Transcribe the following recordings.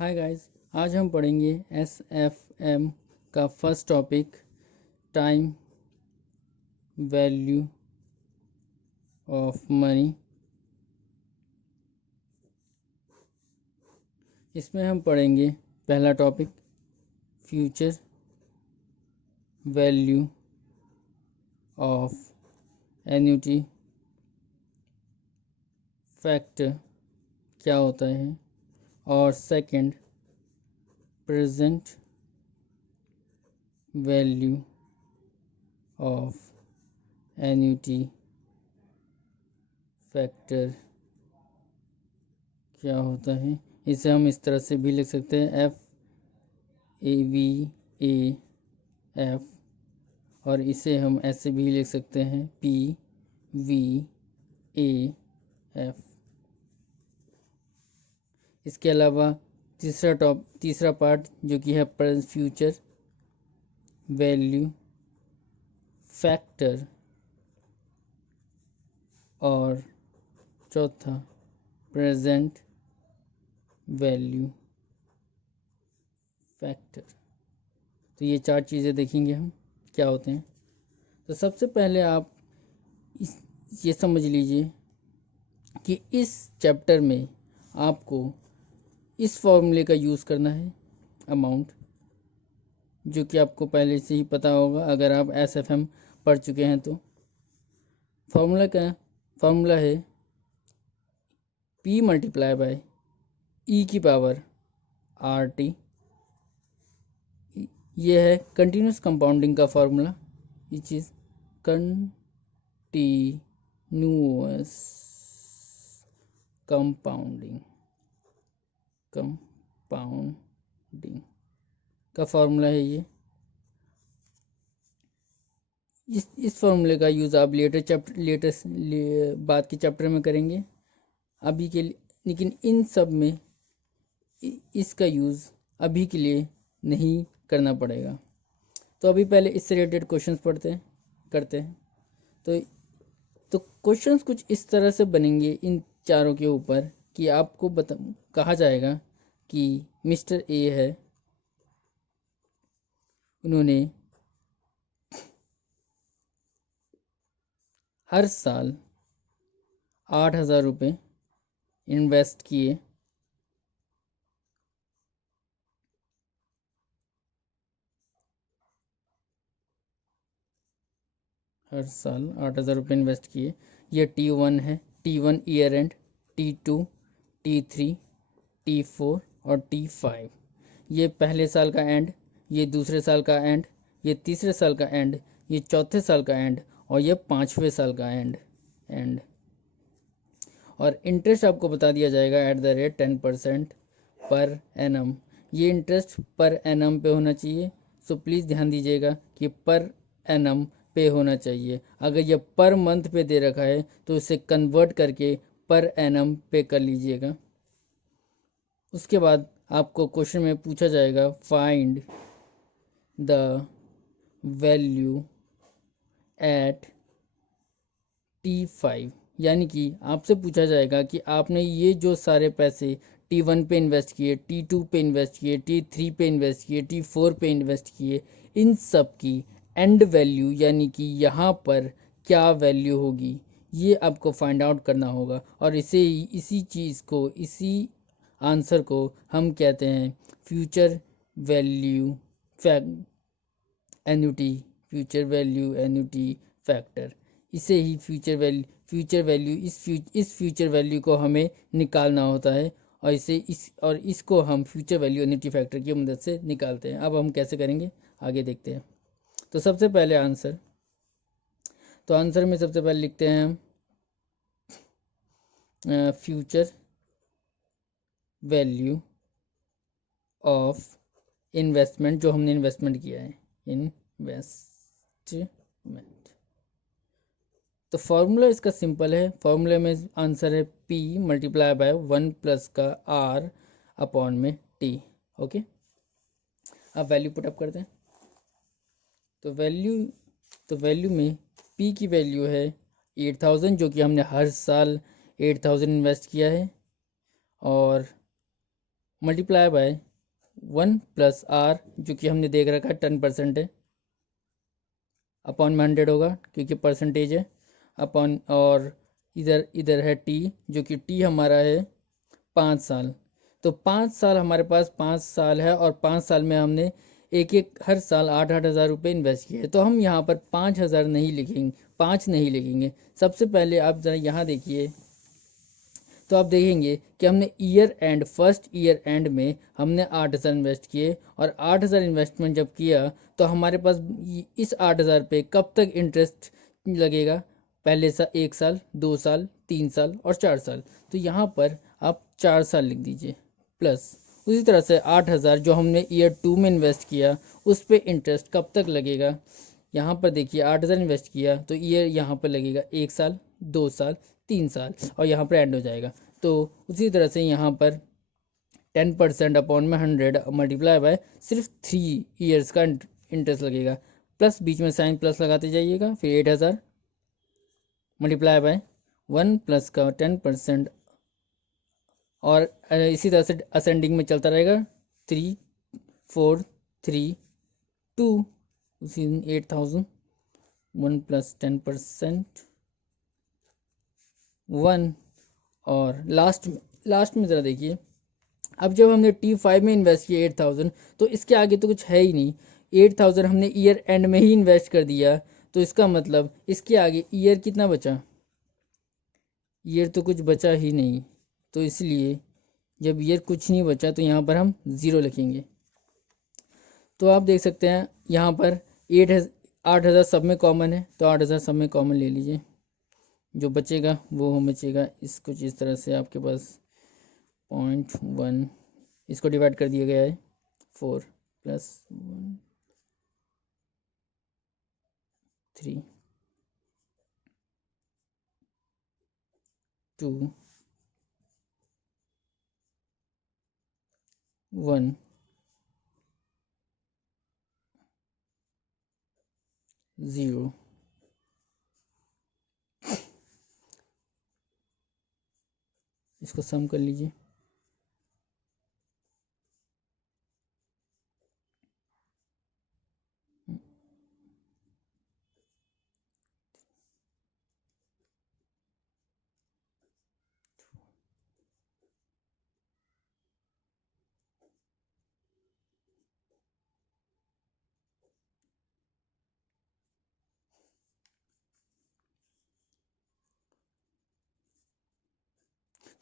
Hi guys, आज हम पढ़ेंगे एसएफएम का first topic time value of money. इसमें हम पढ़ेंगे पहला topic future value of annuity factor क्या होता है, और second present value of annuity factor क्या होता है। इसे हम इस तरह से भी लिख सकते हैं FAVAF, और इसे हम ऐसे भी लिख सकते हैं PVAF। इसके अलावा तीसरा पार्ट जो कि है फ्यूचर वैल्यू फैक्टर, और चौथा प्रेजेंट वैल्यू फैक्टर। तो ये चार चीज़ें देखेंगे हम क्या होते हैं। तो सबसे पहले आप ये समझ लीजिए कि इस चैप्टर में आपको इस फॉर्मूले का यूज़ करना है, अमाउंट, जो कि आपको पहले से ही पता होगा अगर आप एसएफएम पढ़ चुके हैं। तो फॉर्मूला है P मल्टीप्लाई बाय E की पावर RT। ये है कंटिन्यूस कंपाउंडिंग का formula, which is continuous compounding का फॉर्मूला है ये। इस फॉर्मूले का यूज़ आप बाद के चैप्टर में करेंगे अभी के लिए, लेकिन इन सब में इसका यूज़ अभी के लिए नहीं करना पड़ेगा। तो अभी पहले इससे रिलेटेड क्वेश्चंस करते हैं। तो क्वेश्चंस कुछ इस तरह से बनेंगे इन चारों के ऊपर कि आपको कहा जाएगा कि मिस्टर ए है, उन्होंने हर साल 8,000 रुपये इन्वेस्ट किए, हर साल 8,000 रुपये इन्वेस्ट किए। ये T1 है, T1 year and, T2, T3, T4 और T5। ये पहले साल का एंड, ये दूसरे साल का एंड, ये तीसरे साल का एंड, ये चौथे साल का एंड, और ये पाँचवें साल का एंड। और इंटरेस्ट आपको बता दिया जाएगा at the rate 10% per annum. ये इंटरेस्ट पर एनम पे होना चाहिए, सो प्लीज़ ध्यान दीजिएगा कि पर एनम पे होना चाहिए। अगर ये पर मंथ पे दे रखा है तो इसे कन्वर्ट करके पर एनम पे कर लीजिएगा। उसके बाद आपको क्वेश्चन में पूछा जाएगा find the value eight T5, यानी कि आपसे पूछा जाएगा कि आपने ये जो सारे पैसे T1 पे इन्वेस्ट किए, T2 पे इन्वेस्ट किए, T3 पे इन्वेस्ट किए, T4 पे इन्वेस्ट किए, इन सब की एंड वैल्यू यानी कि यहाँ पर क्या वैल्यू होगी, ये आपको फाइंड आउट करना होगा। और इसी आंसर को हम कहते हैं फ्यूचर वैल्यू एन्युटी फैक्टर। इसे ही फ्यूचर वैल्यू इस फ्यूचर वैल्यू को हमें निकालना होता है, और इसको हम फ्यूचर वैल्यू एन्युटी फैक्टर की मदद से निकालते हैं। अब हम कैसे करेंगे आगे देखते हैं। तो सबसे पहले आंसर में सबसे पहले लिखते हैं हम फ्यूचर वैल्यू ऑफ इन्वेस्टमेंट, जो हमने इन्वेस्टमेंट किया है, इन्वेस्टमेंट। तो फॉर्मूला इसका सिंपल है, फॉर्मूले में आंसर है P मल्टीप्लाई बाय 1 प्लस का R अपॉन में T। ओके, अब वैल्यू पुटअप करते हैं। तो वैल्यू में P की वैल्यू है 8,000, जो कि हमने हर साल 8,000 इन्वेस्ट किया है, और मल्टीप्लाई बाय 1 प्लस आर, जो कि हमने देख रखा है 10% है, अपॉन में 100 होगा क्योंकि परसेंटेज है, अपॉन, और इधर इधर है टी, जो कि टी हमारा है 5 साल। तो 5 साल हमारे पास 5 साल है, और 5 साल में हमने एक एक हर साल 8,000 रुपये इन्वेस्ट किए। तो हम यहाँ पर 5,000 नहीं लिखेंगे, 5 नहीं लिखेंगे। सबसे पहले आप ज़रा यहाँ देखिए, तो आप देखेंगे कि हमने year and, first year and में हमने 8,000 इन्वेस्ट किए, और 8,000 इन्वेस्टमेंट जब किया तो हमारे पास इस 8,000 पे कब तक इंटरेस्ट लगेगा, पहले सा 1 साल, 2 साल, 3 साल और 4 साल। तो यहाँ पर आप 4 साल लिख दीजिए, प्लस उसी तरह से 8,000 जो हमने ईयर 2 में इन्वेस्ट किया उस पर इंटरेस्ट कब तक लगेगा। यहाँ पर देखिए 8,000 इन्वेस्ट किया तो ईयर यहाँ पर लगेगा 1 साल, 2 साल, 3 साल, और यहाँ पर एंड हो जाएगा। तो उसी तरह से यहाँ पर 10% अपॉन में 100 मल्टीप्लाई बाय सिर्फ 3 ईयर्स का इंटरेस्ट लगेगा, प्लस बीच में साइन प्लस लगाते जाइएगा, फिर 8,000 मल्टीप्लाई बाय 1 प्लस का 10%, और इसी तरह से असेंडिंग में चलता रहेगा, 3 4 3 2, उसी 8,000, 1 प्लस 10% 1, और लास्ट में ज़रा देखिए, अब जब हमने T5 में इन्वेस्ट किया 8,000, तो इसके आगे तो कुछ है ही नहीं। 8,000 हमने ईयर एंड में ही इन्वेस्ट कर दिया, तो इसका मतलब इसके आगे ईयर कितना बचा, ईयर तो कुछ बचा ही नहीं। तो इसलिए जब ईयर कुछ नहीं बचा तो यहाँ पर हम 0 लिखेंगे। तो आप देख सकते हैं यहाँ पर 8,000 सब में कॉमन है, तो 8,000 सब में कॉमन ले लीजिए, जो बचेगा वो हम बचेगा इस कुछ इस तरह से, आपके पास 0.1, इसको डिवाइड कर दिया गया है 4 प्लस 1 3 2 1 0। इसको सम कर लीजिए,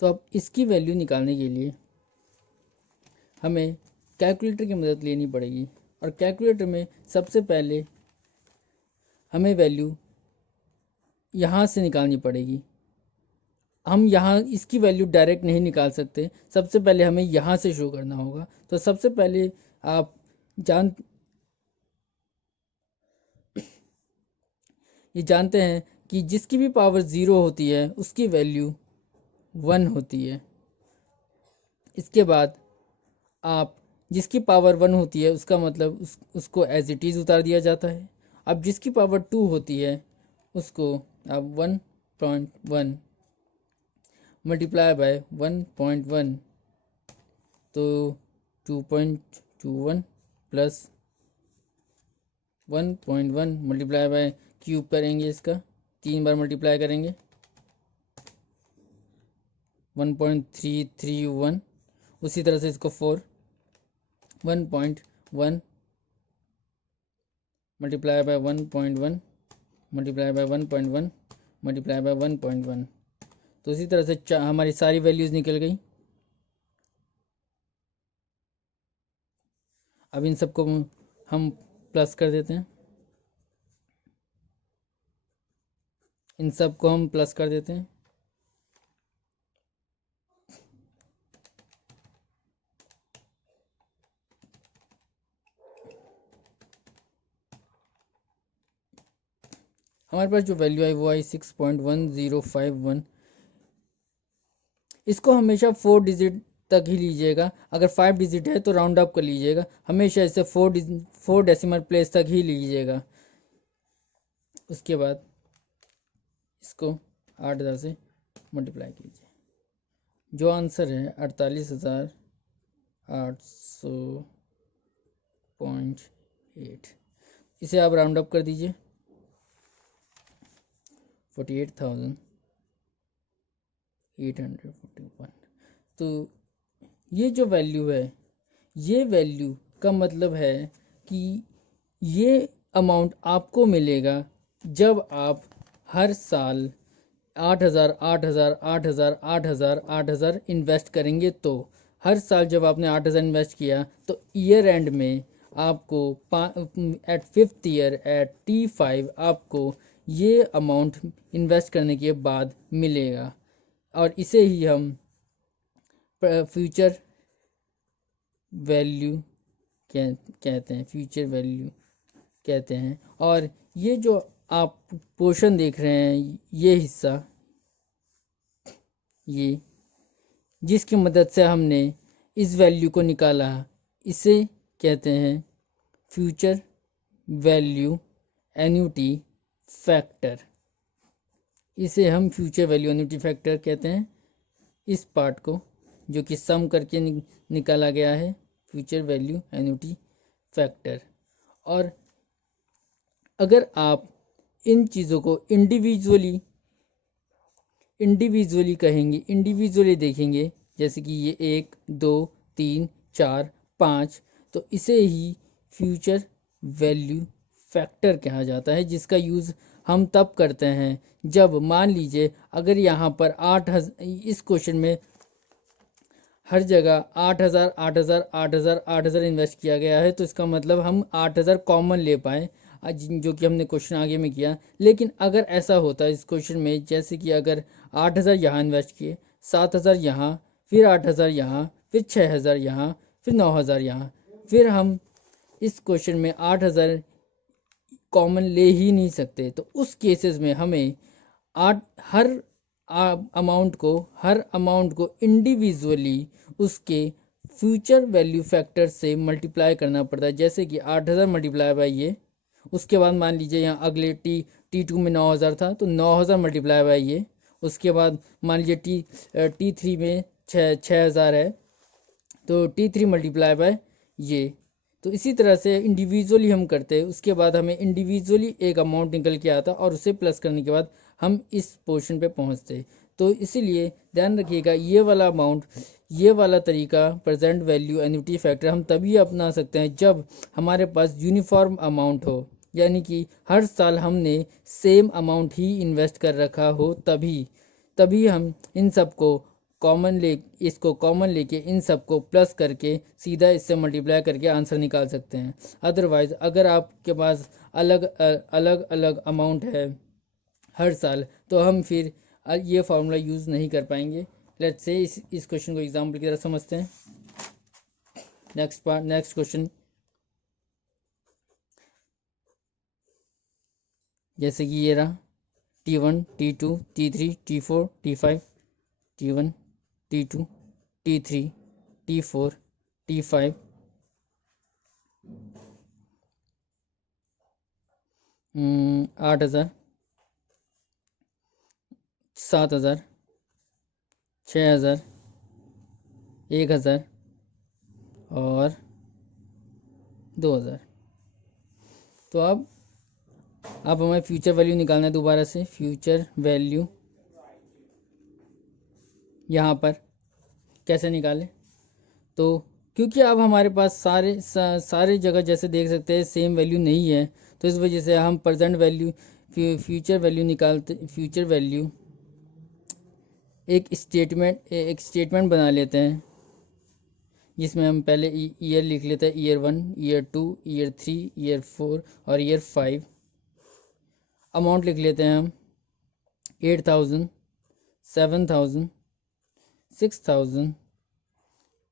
तो अब इसकी वैल्यू निकालने के लिए हमें कैलकुलेटर की मदद लेनी पड़ेगी, और कैलकुलेटर में सबसे पहले हमें वैल्यू यहाँ से निकालनी पड़ेगी। हम यहाँ इसकी वैल्यू डायरेक्ट नहीं निकाल सकते, सबसे पहले हमें यहाँ से शो करना होगा। तो सबसे पहले आप ये जानते हैं कि जिसकी भी पावर 0 होती है उसकी वैल्यू 1 होती है। इसके बाद आप जिसकी पावर 1 होती है उसका मतलब उसको एज इट इज़ उतार दिया जाता है। अब जिसकी पावर 2 होती है उसको आप 1.1 मल्टीप्लाई बाय 1.1, तो 2.21 प्लस 1.1 मल्टीप्लाई बाय क्यूब करेंगे, इसका 3 बार मल्टीप्लाई करेंगे 1.331, उसी तरह से इसको 1.1 multiply by 1.1 multiply by 1.1 multiply by 1.1। तो इसी तरह से हमारी सारी वैल्यूज़ निकल गई। अब इन सबको हम प्लस कर देते हैं, इन सबको हम प्लस कर देते हैं। हमारे पास जो वैल्यू आई वो आई 6.1051। इसको हमेशा 4 डिजिट तक ही लीजिएगा, अगर 5 डिजिट है तो राउंड अप कर लीजिएगा, हमेशा इसे 4 डेसिमल प्लेस तक ही लीजिएगा। उसके बाद इसको 8,000 से मल्टीप्लाई कीजिए, जो आंसर है 48,000 800.8, इसे आप राउंड अप कर दीजिए 48,841। तो ये जो वैल्यू है, ये वैल्यू का मतलब है कि ये अमाउंट आपको मिलेगा जब आप हर साल 8,000 8,000 8,000 8,000 8,000 इन्वेस्ट करेंगे। तो हर साल जब आपने 8,000 इन्वेस्ट किया तो ईयर एंड में आपको eight 5th year eight T5 आपको ये अमाउंट इन्वेस्ट करने के बाद मिलेगा, और इसे ही हम फ्यूचर वैल्यू कहते हैं, फ्यूचर वैल्यू कहते हैं। और ये जो आप पोर्शन देख रहे हैं, ये हिस्सा, ये जिसकी मदद से हमने इस वैल्यू को निकाला, इसे कहते हैं फ्यूचर वैल्यू एन्युटी फैक्टर। इसे हम फ्यूचर वैल्यू एन्युटी फैक्टर कहते हैं, इस पार्ट को जो कि सम करके निकाला गया है, फ्यूचर वैल्यू एन्युटी फैक्टर। और अगर आप इन चीज़ों को इंडिविजुअली कहेंगे, इंडिविजुअली देखेंगे, जैसे कि ये 1 2 3 4 5, तो इसे ही फ्यूचर वैल्यू फैक्टर कहा जाता है, जिसका यूज़ हम तब करते हैं जब मान लीजिए अगर यहाँ पर 8,000, इस क्वेश्चन में हर जगह 8,000 8,000 8,000 8,000 इन्वेस्ट किया गया है, तो इसका मतलब हम 8,000 कॉमन ले पाए, जो कि हमने क्वेश्चन आगे में किया। लेकिन अगर ऐसा होता है इस क्वेश्चन में, जैसे कि अगर 8,000 यहाँ इन्वेस्ट किए, 7,000 यहाँ, फिर 8,000 यहाँ, फिर 6,000 यहाँ, फिर 9,000 यहाँ, फिर हम इस क्वेश्चन में 8,000 कॉमन ले ही नहीं सकते। तो उस केसेस में हमें हर अमाउंट को इंडिविजुअली उसके फ्यूचर वैल्यू फैक्टर से मल्टीप्लाई करना पड़ता है। जैसे कि 8,000 मल्टीप्लाई बाई ये, उसके बाद मान लीजिए यहाँ अगले T2 में 9,000 था, तो 9,000 मल्टीप्लाई बाई ये, उसके बाद मान लीजिए T3 में 6,000 है, तो T3 मल्टीप्लाई बाय ये। तो इसी तरह से इंडिविजुअली हम करते हैं, उसके बाद हमें इंडिविजुअली एक अमाउंट निकल के आता और उसे प्लस करने के बाद हम इस पोर्शन पे पहुंचते। तो इसीलिए ध्यान रखिएगा, ये वाला अमाउंट, ये वाला तरीका प्रेजेंट वैल्यू एन्युटी फैक्टर हम तभी अपना सकते हैं जब हमारे पास यूनिफॉर्म अमाउंट हो, यानी कि हर साल हमने सेम अमाउंट ही इन्वेस्ट कर रखा हो, तभी हम इन सबको इसको कॉमन लेके इन सबको प्लस करके सीधा इससे मल्टीप्लाई करके आंसर निकाल सकते हैं। अदरवाइज अगर आपके पास अलग अलग अमाउंट है हर साल, तो हम फिर ये फार्मूला यूज़ नहीं कर पाएंगे। लेट्स से इस क्वेश्चन को एग्जाम्पल की तरह समझते हैं। नेक्स्ट क्वेश्चन, जैसे कि ये रहा T1 T2 T3 T4 T5, T1 T2 T3 T4 T5, 8,000 7,000 6,000 1,000 और 2,000। तो अब हमें फ्यूचर वैल्यू निकालना है। दोबारा से फ्यूचर वैल्यू यहाँ पर कैसे निकालें, तो क्योंकि अब हमारे पास सारे जगह जैसे देख सकते हैं सेम वैल्यू नहीं है, तो इस वजह से हम प्रेजेंट वैल्यू फ्यूचर वैल्यू निकालते। फ्यूचर वैल्यू एक स्टेटमेंट बना लेते हैं, जिसमें हम पहले ईयर लिख लेते हैं, ईयर 1 ईयर 2 ईयर 3 ईयर 4 और ईयर 5। अमाउंट लिख लेते हैं हम 8,000 7,000 6,000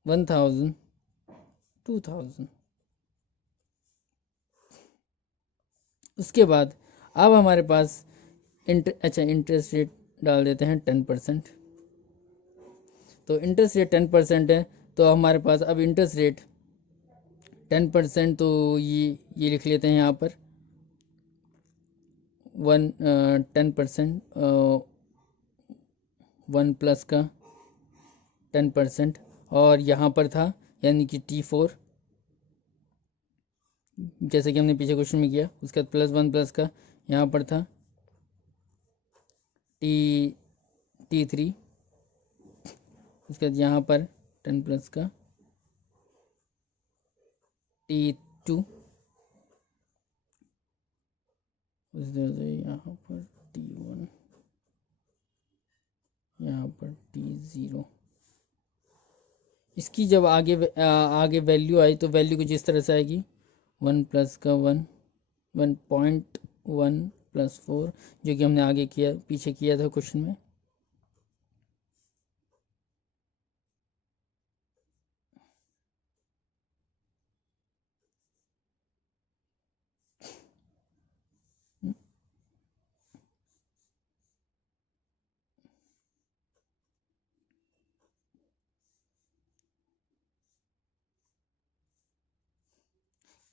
1,000 2,000। उसके बाद अब हमारे पास इंटरेस्ट रेट डाल देते हैं 10%। तो इंटरेस्ट रेट 10% है, तो हमारे पास अब इंटरेस्ट रेट 10%, तो ये लिख लेते हैं यहाँ पर 10%, 1 प्लस का 10%, और यहाँ पर था यानी कि T4, जैसे कि हमने पीछे क्वेश्चन में किया। उसके बाद +1 प्लस का यहाँ पर था T3, उसके बाद यहाँ पर 10 प्लस का T2, उस तरह से यहाँ पर T1, यहाँ पर T0। इसकी जब आगे वैल्यू आई तो वैल्यू कुछ इस तरह से आएगी, 1 प्लस का 1.1 प्लस 4, जो कि हमने आगे किया, पीछे किया था क्वेश्चन में।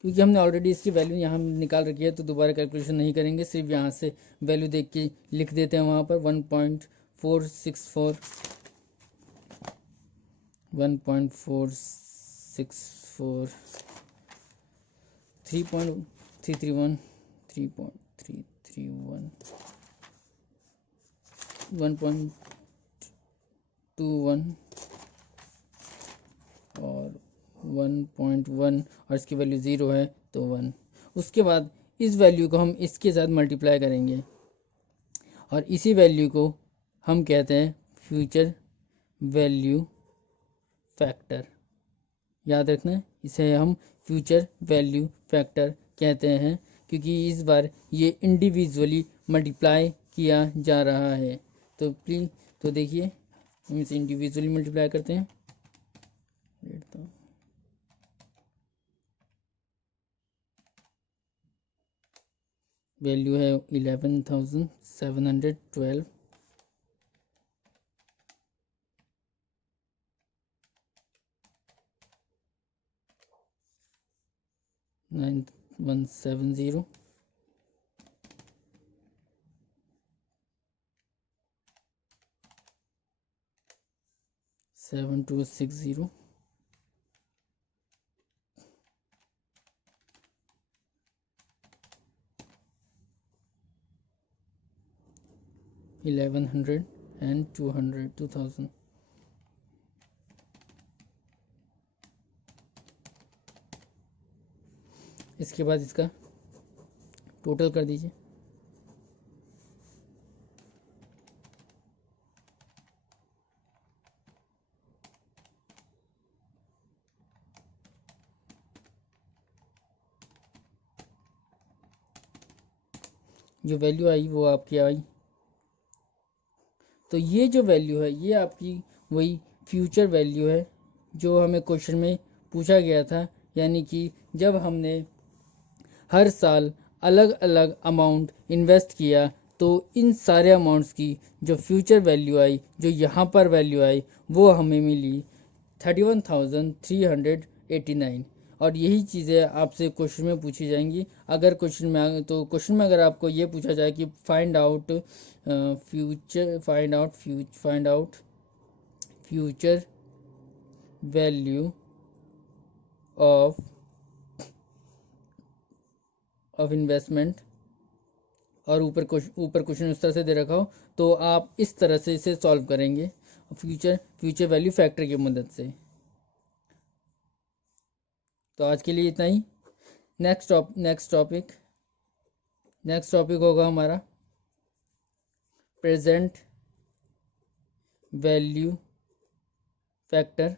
क्योंकि हमने ऑलरेडी इसकी वैल्यू यहाँ निकाल रखी है तो दोबारा कैलकुलेशन नहीं करेंगे, सिर्फ यहाँ से वैल्यू देख के लिख देते हैं वहाँ पर 1.464 3.331 3.331 1.21 और 1.1 और इसकी वैल्यू 0 है तो 1। उसके बाद इस वैल्यू को हम इसके साथ मल्टीप्लाई करेंगे और इसी वैल्यू को हम कहते हैं फ्यूचर वैल्यू फैक्टर। याद रखना, इसे हम फ्यूचर वैल्यू फैक्टर कहते हैं क्योंकि इस बार ये इंडिविजुअली मल्टीप्लाई किया जा रहा है। तो प्लीज़ तो देखिए हम इसे इंडिविजुअली मल्टीप्लाई करते हैं। वैल्यू है 11,712, 9170, 7260, 1100 and 200 2000। इसके बाद इसका टोटल कर दीजिए। जो वैल्यू आई वो आपकी आई। तो ये जो वैल्यू है ये आपकी वही फ्यूचर वैल्यू है जो हमें क्वेश्चन में पूछा गया था, यानी कि जब हमने हर साल अलग अलग अमाउंट इन्वेस्ट किया तो इन सारे अमाउंट्स की जो फ्यूचर वैल्यू आई, जो यहाँ पर वैल्यू आई, वो हमें मिली 31,389। और यही चीज़ें आपसे क्वेश्चन में पूछी जाएंगी। अगर क्वेश्चन में तो क्वेश्चन में अगर आपको ये पूछा जाए कि find out future value of investment और ऊपर क्वेश्चन उस तरह से दे रखा हो तो आप इस तरह से इसे सॉल्व करेंगे फ्यूचर वैल्यू फैक्टर की मदद से। तो आज के लिए इतना ही। नेक्स्ट टॉपिक होगा हमारा प्रेजेंट वैल्यू फैक्टर,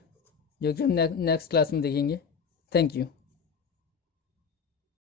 जो कि हम नेक्स्ट क्लास में देखेंगे। Thank you.